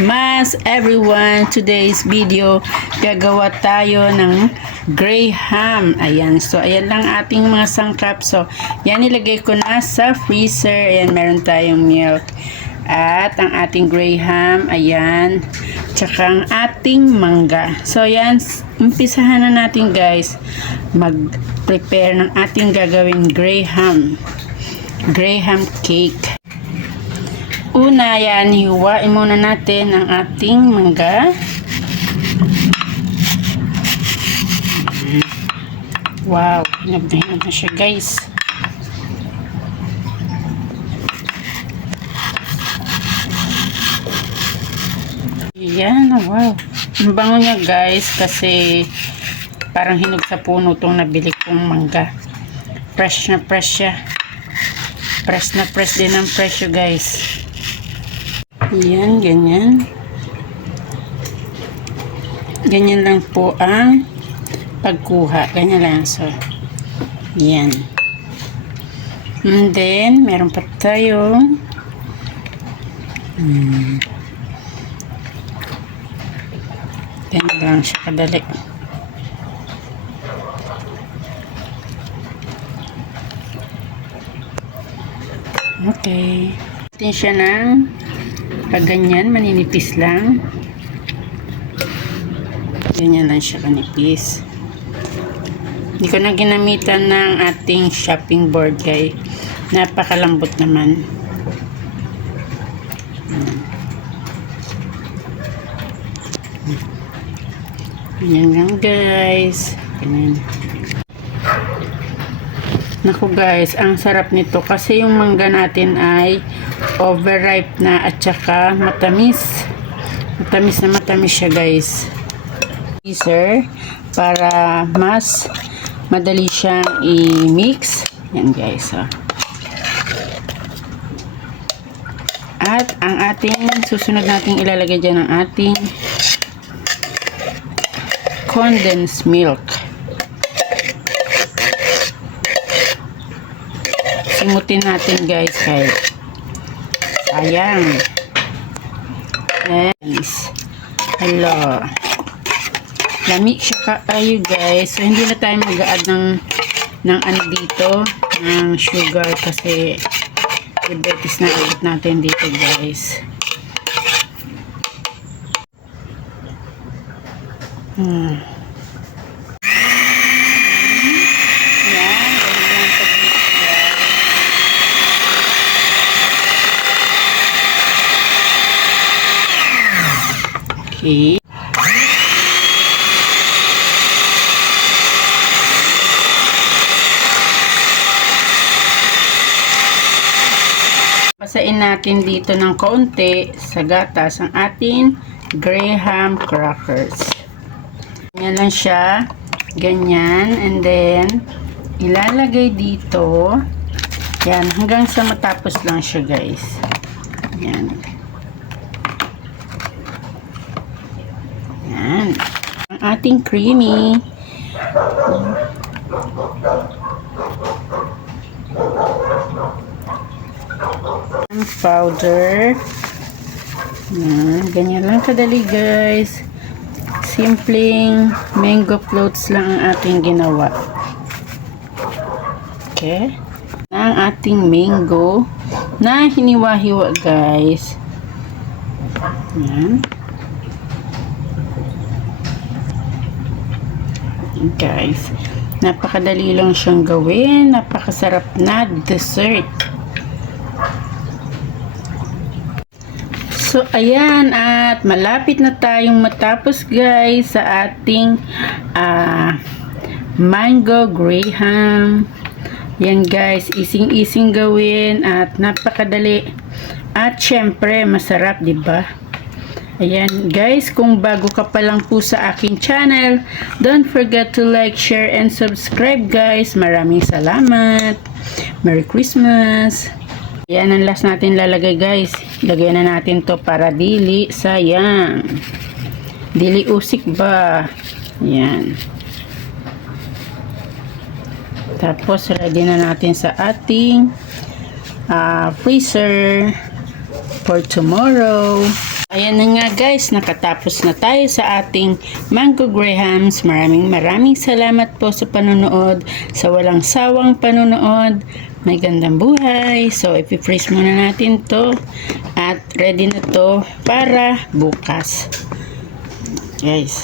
Christmas everyone! Today's video, gagawa tayo ng graham. Ayan, so ayan lang ating mga sangkap. So, yan nilagay ko na sa freezer. Ayan, meron tayong milk. At ang ating graham, ayan. Tsaka ang ating mangga. So, ayan, umpisahan na natin guys mag-prepare ng ating gagawin graham cake. Una, yan, hiwain muna natin ang ating mangga. Wow, hinab na siya guys. Yan, wow. Ang bango niya guys kasi parang hinog sa puno itong nabili kong mangga. Fresh na fresh siya. Fresh na fresh din ang presyo guys. Yan, ganyan. Ganyan lang po ang pagkuha. Ganyan lang. So, yan. And then, meron pa tayong ganyan lang siya kadali. Okay. Atin siya ng pag ganyan, maninipis lang. Ganyan lang siya kanipis. Hindi ko na ginamitan ng ating shopping board guys. Napakalambot naman. Ganyan lang guys. Ganyan. Naku guys, ang sarap nito kasi yung mangga natin ay overripe na at saka matamis. Matamis siya guys. Freezer para mas madali siyang i-mix. Yan guys. Oh. At ang ating susunod nating ilalagay dyan ang ating condensed milk. Simutin natin guys kahit sayang. Yes. Hello. Lamig siya kayo guys. So hindi na tayo mag-add ng ano dito, ng sugar kasi diabetes na ulit natin dito guys. Okay. Basain natin dito ng kaunti sa gatas ang ating graham crackers. Ganyan lang siya. Ganyan. And then, ilalagay dito. Yan. Hanggang sa matapos lang siya guys. Yan. Yan. Ang ating creamy. Powder. Yan. Ganyan lang kadali guys. Simpleng mango floats lang ang ating ginawa. Okay. Ang ating mango na hiniwa-hiwa guys. Yan. Guys, napakadali lang siyang gawin, napakasarap na dessert. So ayan, at malapit na tayong matapos guys sa ating mango graham. Yan guys, ising-ising gawin at napakadali at syempre masarap, di ba? Ayan guys, kung bago ka pa lang po sa aking channel, don't forget to like, share, and subscribe guys. Maraming salamat. Merry Christmas. Ayan ang last natin lalagay guys. Lagyan na natin to para dili sayang. Dili usik ba? Ayan. Tapos ready na natin sa ating freezer for tomorrow. Ayan na nga guys, nakatapos na tayo sa ating mango grahams. Maraming salamat po sa panonood, sa walang sawang panonood. May gandang buhay. So, ipi-freeze muna natin to at ready na to para bukas. Guys.